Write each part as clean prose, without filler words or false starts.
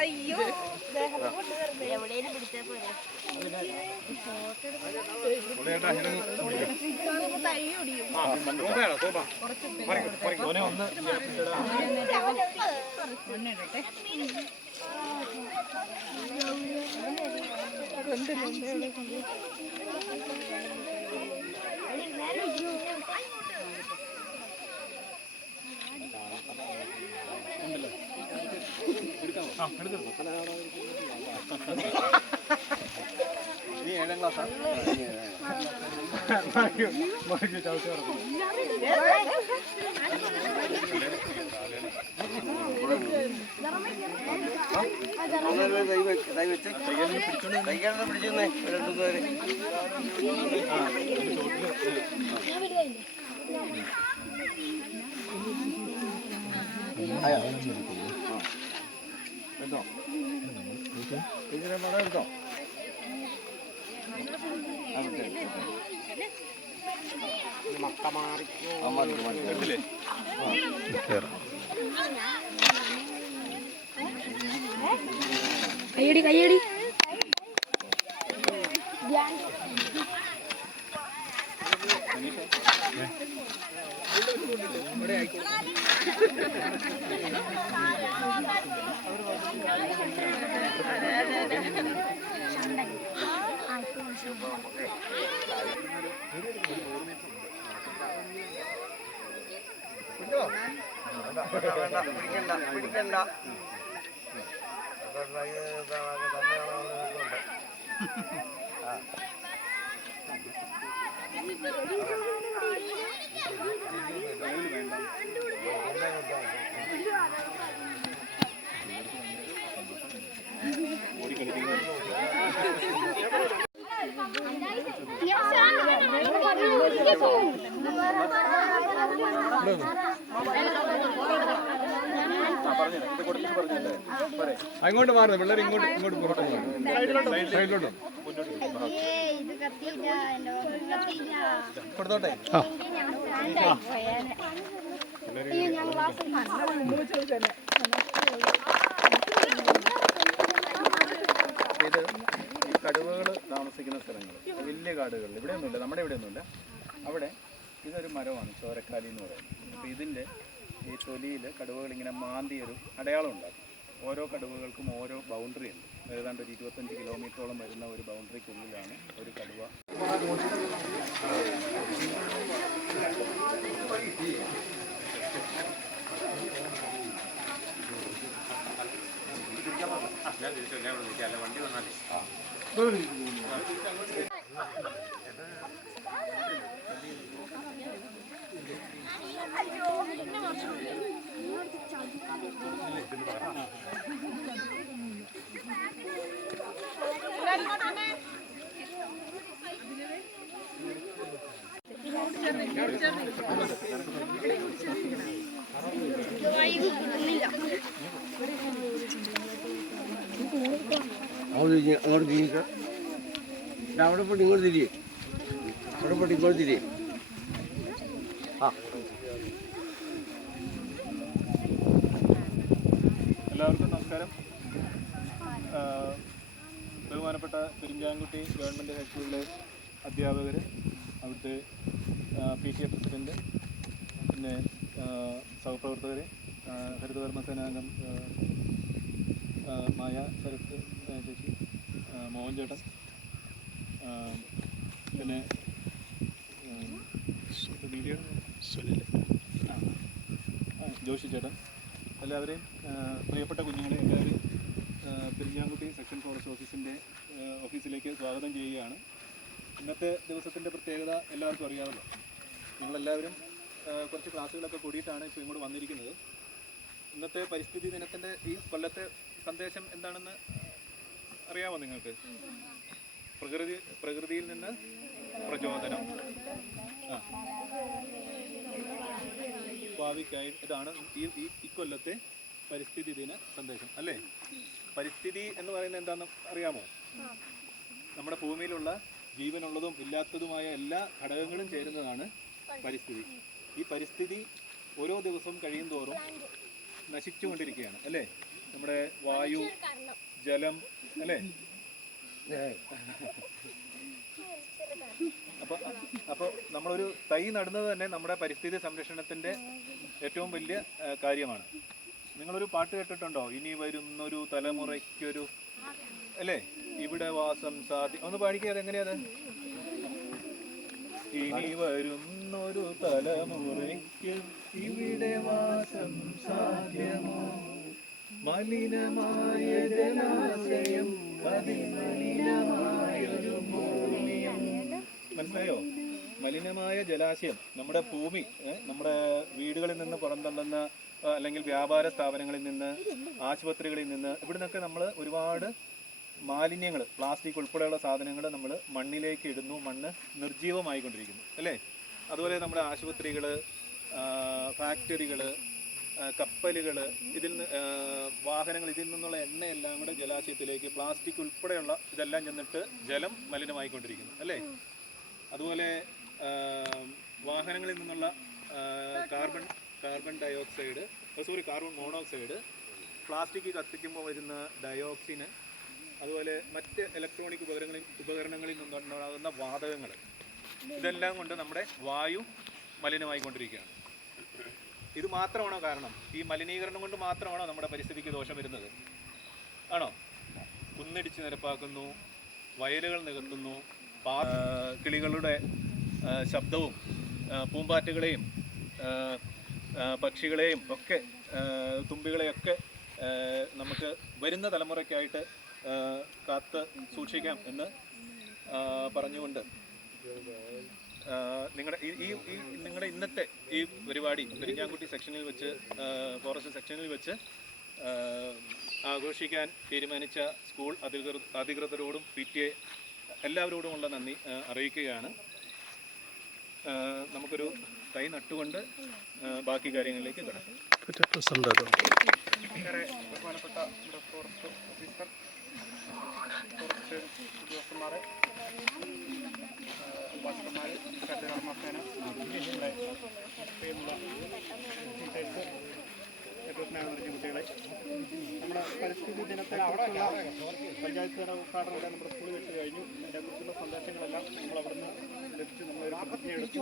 അയ്യോ എവിടെയും പിടിച്ചാ പോലെ തൈ ഒടിയും. നീ 7ാം ക്ലാസ്സാ? കൈകാരണം പിടിച്ചേ 2 പേര്. എടുത്തോ ഇതിനെ മഴ എടുത്തോ. കയ്യടി കയ്യടി പിടിക്കണ്ട. അങ്ങോട്ട് മാറുന്നു പിള്ളേർ, ഇങ്ങോട്ട് പുറത്തു സൈഡിലോട്ടും കൊടുത്തോട്ടെ. ഇത് കടുവകൾ താമസിക്കുന്ന സ്ഥലങ്ങൾ, വലിയ കാടുകളിൽ ഇവിടെയൊന്നുമില്ല, നമ്മുടെ ഇവിടെയൊന്നുമില്ല. അവിടെ ഇതൊരു മരമാണ് ചോരക്കാലി എന്ന് പറയുന്നത്. അപ്പോൾ ഇതിൻ്റെ ഈ തൊലിയിൽ കടുവകൾ ഇങ്ങനെ മാന്തിയൊരു അടയാളം ഉണ്ടാക്കും. ഓരോ കടുവകൾക്കും ഓരോ ബൗണ്ടറി ഉണ്ട്. ഏതാണ്ട് ഒരു 25 കിലോമീറ്ററോളം വരുന്ന ഒരു ബൗണ്ടറിക്കുള്ളിലാണ് ഒരു കടുവ. വണ്ടി വന്നാലേ അങ്ങോട്ട് തിരിക്കുക. അവിടെ പോയിട്ട് ഇങ്ങോട്ട് തിരിയേ, അവിടെ പോയിട്ട് ഇങ്ങോട്ട് തിരിയേ. എല്ലാവർക്കും നമസ്കാരം. ബഹുമാനപ്പെട്ട പെരിഞ്ചാംകുട്ടി ഗവൺമെൻറ് ഹൈസ്കൂളിലെ അധ്യാപകർ, അവിടുത്തെ PTA പ്രസിഡൻറ്റ്, പിന്നെ സഹപ്രവർത്തകർ, ഹരിതകർമ്മസേനാംഗം മായ ശരത്ത് ചേച്ചി, മോഹൻ ചേട്ടൻ, പിന്നെ ജോഷി ചേട്ടൻ, എല്ലാവരെയും പ്രിയപ്പെട്ട കുഞ്ഞുങ്ങളെ എല്ലാവരും പെരിഞ്ചാംകുട്ടി സെക്ഷൻ ഫോറസ്റ്റ് ഓഫീസിലേക്ക് സ്വാഗതം ചെയ്യുകയാണ്. ഇന്നത്തെ ദിവസത്തിൻ്റെ പ്രത്യേകത എല്ലാവർക്കും അറിയാമല്ലോ. നിങ്ങളെല്ലാവരും കുറച്ച് ക്ലാസ്സുകളൊക്കെ കൂടിയിട്ടാണ് ഇപ്പോൾ ഇങ്ങോട്ട് വന്നിരിക്കുന്നത്. ഇന്നത്തെ പരിസ്ഥിതി ദിനത്തിൻ്റെ ഈ കൊല്ലത്തെ സന്ദേശം എന്താണെന്ന് അറിയാമോ നിങ്ങൾക്ക്? പ്രകൃതിയിൽ നിന്ന് പ്രചോദനം. ഭാവിക്കായി ഇതാണ് ഈ കൊല്ലത്തെ പരിസ്ഥിതി ദിന സന്ദേശം അല്ലേ? പരിസ്ഥിതി എന്ന് പറയുന്നത് എന്താണെന്ന് അറിയാമോ? നമ്മുടെ ഭൂമിയിലുള്ള ജീവനുള്ളതും ഇല്ലാത്തതുമായ എല്ലാ ഘടകങ്ങളും ചേരുന്നതാണ് പരിസ്ഥിതി. ഈ പരിസ്ഥിതി ഓരോ ദിവസവും കഴിയും തോറും നശിച്ചുകൊണ്ടിരിക്കുകയാണ് അല്ലേ? നമ്മുടെ വായു, ജലം അല്ലേ? അപ്പോൾ നമ്മളൊരു തൈ നടുന്നത് തന്നെ നമ്മുടെ പരിസ്ഥിതി സംരക്ഷണത്തിൻ്റെ ഏറ്റവും വലിയ കാര്യമാണ്. നിങ്ങളൊരു പാട്ട് കേട്ടിട്ടുണ്ടോ? ഇനി വരുന്നൊരു തലമുറയ്ക്കൊരു അല്ലേ ഇവിടെ വാസം ഒന്ന് പാടിക്കാതെ എങ്ങനെയത്? ഇനി വരുന്നൊരു തലമുറയ്ക്ക് ഇവിടെ വാസം സാധ്യമോ, മലിനമായ ജലാശയം മലിനമായൊരു ഭൂമിയും. മനസ്സിലായോ? മലിനമായ ജലാശയം നമ്മുടെ ഭൂമി, നമ്മുടെ വീടുകളിൽ നിന്ന് പുറന്തള്ളുന്ന അല്ലെങ്കിൽ വ്യാപാര സ്ഥാപനങ്ങളിൽ നിന്ന്, ആശുപത്രികളിൽ നിന്ന്, ഇവിടെ നിന്നൊക്കെ നമ്മൾ ഒരുപാട് മാലിന്യങ്ങൾ, പ്ലാസ്റ്റിക് ഉൾപ്പെടെയുള്ള സാധനങ്ങൾ നമ്മൾ മണ്ണിലേക്ക് ഇടുന്നു. മണ്ണ് നിർജീവമായിക്കൊണ്ടിരിക്കുന്നു അല്ലേ? അതുപോലെ നമ്മുടെ ആശുപത്രികൾ, ഫാക്ടറികൾ, കപ്പലുകൾ, വാഹനങ്ങൾ, ഇതിൽ നിന്നുള്ള എണ്ണയെല്ലാം കൂടെ ജലാശയത്തിലേക്ക്, പ്ലാസ്റ്റിക് ഉൾപ്പെടെയുള്ള ഇതെല്ലാം ചെന്നിട്ട് ജലം മലിനമായിക്കൊണ്ടിരിക്കുന്നു അല്ലേ? അതുപോലെ വാഹനങ്ങളിൽ നിന്നുള്ള കാർബൺ മോണോക്സൈഡ്, പ്ലാസ്റ്റിക് കത്തിക്കുമ്പോൾ വരുന്ന ഡയോക്സിന്, അതുപോലെ മറ്റ് ഇലക്ട്രോണിക് ഉപകരണങ്ങളിൽ നിന്നുണ്ടാകുന്ന വാതകങ്ങൾ, ഇതെല്ലാം കൊണ്ട് നമ്മുടെ വായു മലിനമായിക്കൊണ്ടിരിക്കുകയാണ്. ഇത് മാത്രമാണോ കാരണം? ഈ മലിനീകരണം കൊണ്ട് മാത്രമാണോ നമ്മുടെ പരിസ്ഥിതിക്ക് ദോഷം വരുന്നത്? ആണോ? കുന്നിടിച്ച് നിരപ്പാക്കുന്നു, വയലുകൾ നികത്തുന്നു, കിളികളുടെ ശബ്ദവും പൂമ്പാറ്റകളെയും പക്ഷികളെയും ഒക്കെ, തുമ്പികളെയൊക്കെ നമുക്ക് വരുന്ന തലമുറയ്ക്കായിട്ട് കാത്ത് സൂക്ഷിക്കാം എന്ന് പറഞ്ഞുകൊണ്ട് നിങ്ങളുടെ ഇന്നത്തെ ഈ പരിപാടി പെരിഞ്ഞാംകുട്ടി സെക്ഷനിൽ വെച്ച്, ഫോറസ്റ്റ് സെക്ഷനിൽ വെച്ച് ആഘോഷിക്കാൻ തീരുമാനിച്ച സ്കൂൾ അധികൃതരോടും PTA എല്ലാവരോടുമുള്ള നന്ദി അറിയിക്കുകയാണ്. നമുക്കൊരു തൈ നട്ടുകൊണ്ട് ബാക്കി കാര്യങ്ങളിലേക്ക് കിടക്കാം. വളരെ ബഹുമാനപ്പെട്ട നമ്മുടെ ഫോറസ്റ്റ് ഓഫീസർ, ഫോറസ്റ്റ് ഉദ്യോഗസ്ഥന്മാരെ, ഉപാസകന്മാർ, ഹരിതകർമ്മസേന, ടീച്ചേഴ്സ്, ഏറ്റവും സ്നേഹം നിറഞ്ഞ കുട്ടികളെ, നമ്മുടെ പരിസ്ഥിതി ദിനത്തെക്കുറിച്ചുള്ള പഞ്ചായത്ത് തല ഉദ്ഘാടനം നമ്മുടെ സ്കൂളിൽ വെച്ച് കഴിഞ്ഞു. അതിനെക്കുറിച്ചുള്ള സന്ദേശങ്ങളെല്ലാം നമ്മൾ അവിടുന്ന് ലഭിച്ച് നമ്മളൊരു പ്രതിജ്ഞ എടുത്തു.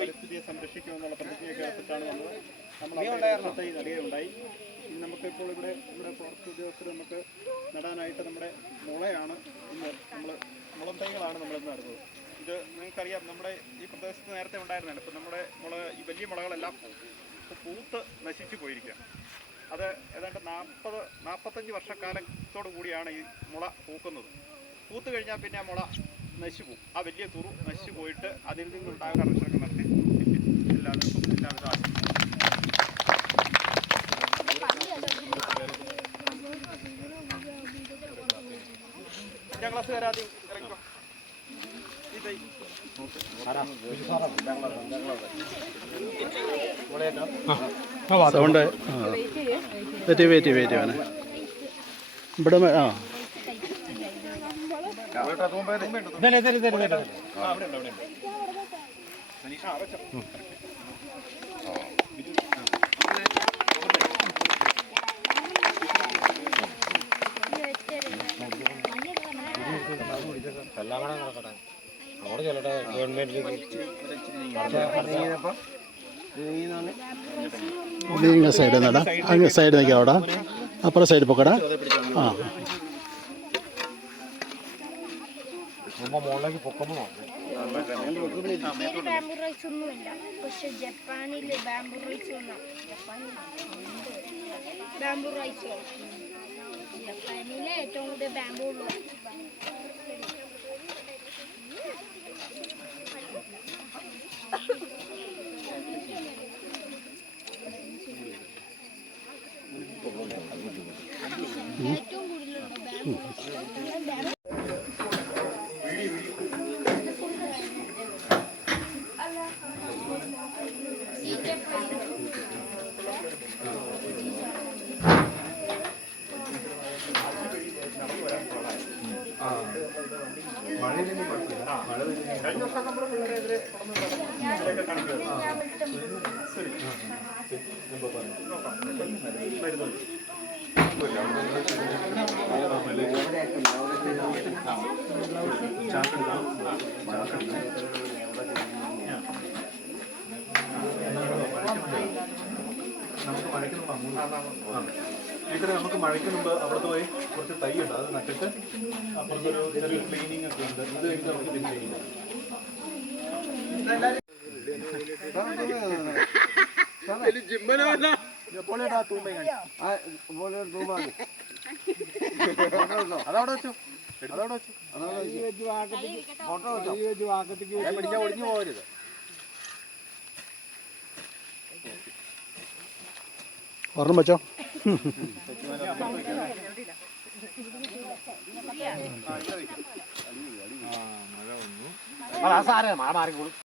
പരിസ്ഥിതിയെ സംരക്ഷിക്കുമെന്നുള്ള പ്രതിജ്ഞയൊക്കെ എടുത്തിട്ടാണ് വന്നത്. നമ്മൾ തൈ നൽകുകയുണ്ടായി. ഇനി നമുക്കിപ്പോൾ ഇവിടെ ഫോറസ്റ്റ് ഉദ്യോഗസ്ഥർ നമുക്ക് നടാനായിട്ട് നമ്മുടെ മുളയാണ് ഇന്ന് മുളം തൈകളാണ് നമ്മളിന്ന് നടുന്നത്. ഇത് നിങ്ങൾക്കറിയാം, നമ്മുടെ ഈ പ്രദേശത്ത് നേരത്തെ ഉണ്ടായിരുന്നതാണ്. ഇപ്പം നമ്മുടെ ഈ വലിയ മുളകളെല്ലാം പൂത്ത് നശിച്ചു പോയിരിക്കുകയാണ്. അത് ഏതാണ്ട് 40-45 വർഷക്കാലത്തോടു കൂടിയാണ് ഈ മുള പൂക്കുന്നത്. പൂത്ത് കഴിഞ്ഞാൽ പിന്നെ ആ മുള നശിച്ചു പോകും. ആ വലിയ തുറു നശിച്ചു പോയിട്ട് അതിൽ നിന്നുണ്ടാകുന്ന കർഷകർക്ക് നടത്തി എല്ലാവർക്കും എല്ലാവിധ ആശംസകളും. 5ാം ക്ലാസ്സുകാരെ ആദ്യം ഇറങ്ങിക്കോ. ഈ തൈ സൗണ്ട് വെയിറ്റ് വേണേ ഇവിടെ ഇങ്ങനെ സൈഡിൽ നടാ, അങ്ങ് സൈഡ് നിൽക്കാം. അവിടെ അപ്പുറം സൈഡ് പൊക്കടാ. ബാംബു റൈസ് ഒന്നുമില്ല, പക്ഷെ ജപ്പാനിൽ ബാംബു റൈസ് ജപ്പാനിലെ ഏറ്റവും കൂടുതൽ ബാംബു ഉള്ളു. ഏറ്റവും കൂടുതലുണ്ട് ബാംബു. മഴയില്ലെങ്കിൽ കുഴപ്പമില്ല. കഴിഞ്ഞ വർഷം നമ്മുടെ പിള്ളേരെതിരെ ശരി ഇപ്പോൾ പറയാം മരുന്നുണ്ട് നമുക്ക് മഴയ്ക്ക് നമുക്ക് മഴയ്ക്ക് മുമ്പ് അവിടുത്തെ പോയി കുറച്ച് തൈ ഉണ്ട് അത് നട്ടിട്ട് അപ്പുറത്തൊരു ചെറിയ ക്ലീനിങ് ഒക്കെ ഉണ്ട് ഇത് കഴിഞ്ഞ് നമുക്ക് ഇത് ക്ലീൻ ചെയ്യാം അതവിടെ വെച്ചു ഫോട്ടോ വെച്ചോ പിടിച്ചാൽ ഒടിഞ്ഞു പോകരുത് ഒരെണ്ണം വെച്ചോ മഴ വന്നു സാറേ മഴ മാറിക്കോളും